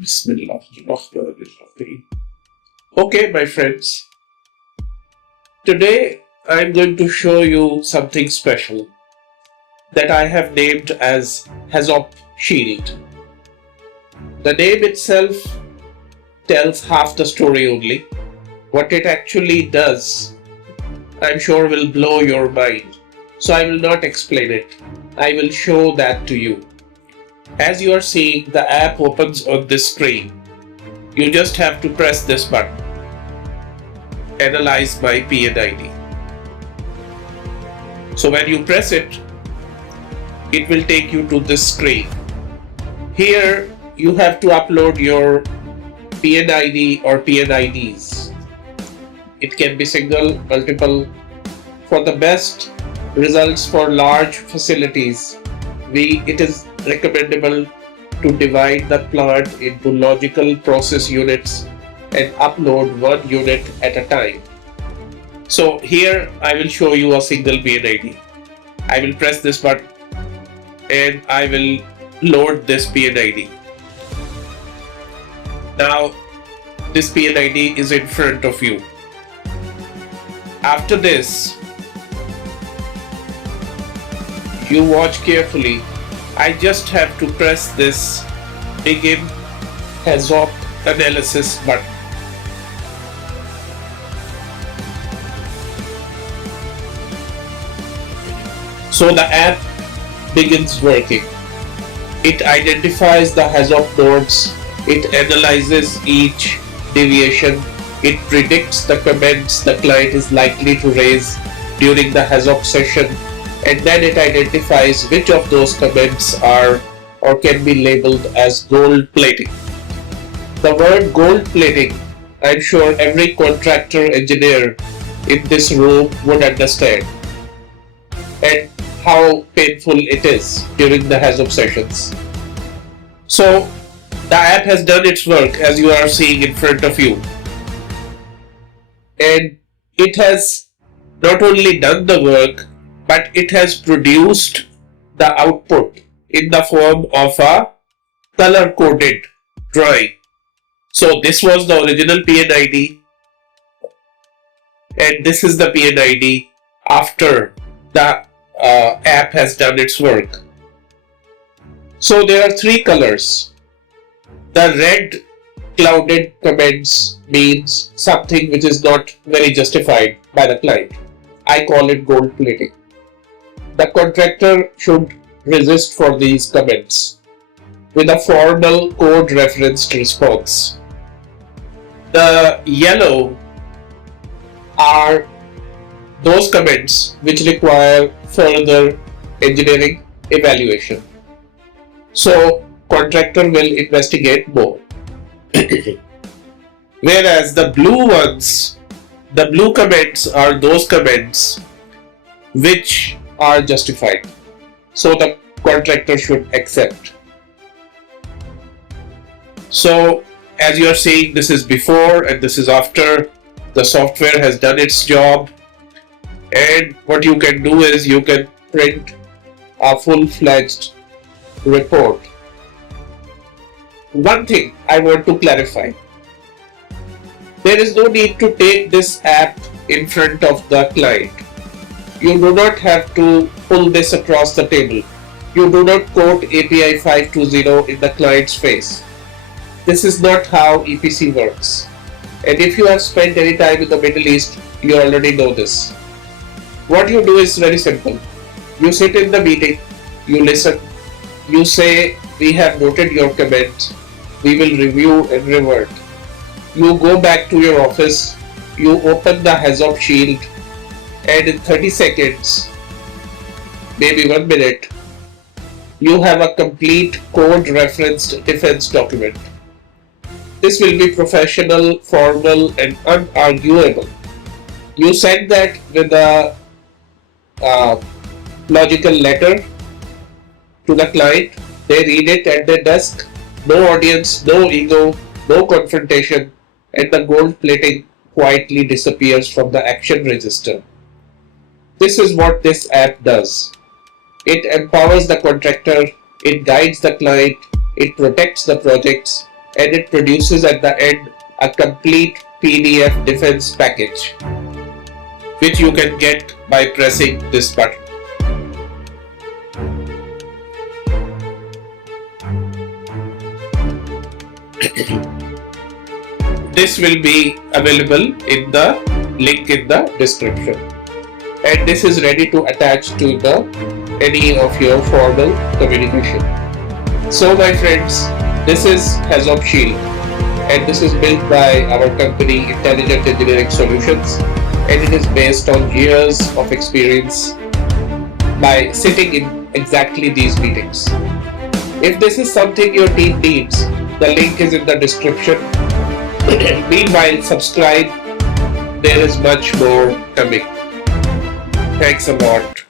Bismillahirrahmanirrahim. Okay, my friends. Today I'm going to show you something special that I have named as HAZOP Shield. The name itself tells half the story only. What it actually does, I'm sure, will blow your mind. So I will not explain it. I will show that to you. As you are seeing, the app opens on this screen. You just have to press this button. Analyze my P&ID. So when you press it, it will take you to this screen. Here you have to upload your P&ID or P&IDs. It can be single, multiple. For the best results for large facilities, it is recommendable to divide the plant into logical process units and upload one unit at a time. So here I will show you a single P&ID. I will press this button and I will load this P&ID. Now this P&ID is in front of you. After this, you watch carefully. I just have to press this Begin HAZOP Analysis button. So the app begins working. It identifies the HAZOP nodes, it analyzes each deviation, it predicts the comments the client is likely to raise during the HAZOP session, and then it identifies which of those comments are or can be labeled as gold plating. The word gold plating, I'm sure every contractor engineer in this room would understand, and how painful it is during the HAZOP sessions. So the app has done its work, as you are seeing in front of you, and it has not only done the work, but it has produced the output in the form of a color-coded drawing. So this was the original P&ID, and this is the P&ID after the app has done its work. So there are three colors. The red clouded comments means something which is not very justified by the client. I call it gold plating. The contractor should resist for these comments with a formal code referenced response. The yellow are those comments which require further engineering evaluation. So contractor will investigate more. Whereas the blue ones, the blue comments are those comments which are justified. So the contractor should accept. So as you are seeing, this is before and this is after. The software has done its job, and what you can do is you can print a full-fledged report. One thing I want to clarify. There is no need to take this app in front of the client. You do not have to pull this across the table. You do not quote API 520 in the client's face. This is not how EPC works. And if you have spent any time in the Middle East, you already know this. What you do is very simple. You sit in the meeting, you listen, you say, we have noted your comment, we will review and revert. You go back to your office, you open the HAZOP Shield, and in 30 seconds, maybe 1 minute, you have a complete code referenced defense document. This will be professional, formal, and unarguable. You send that with a logical letter to the client. They read it at their desk. No audience, no ego, no confrontation, and the gold plating quietly disappears from the action register. This is what this app does. It empowers the contractor, it guides the client, it protects the projects, and it produces at the end a complete PDF defense package, which you can get by pressing this button. This will be available in the link in the description, and this is ready to attach to any of your formal communication. So my friends, this is HAZOP Shield, and this is built by our company Intelligent Engineering Solutions, and it is based on years of experience by sitting in exactly these meetings. If this is something your team needs, the link is in the description. Meanwhile, subscribe. There is much more coming. Thanks a lot.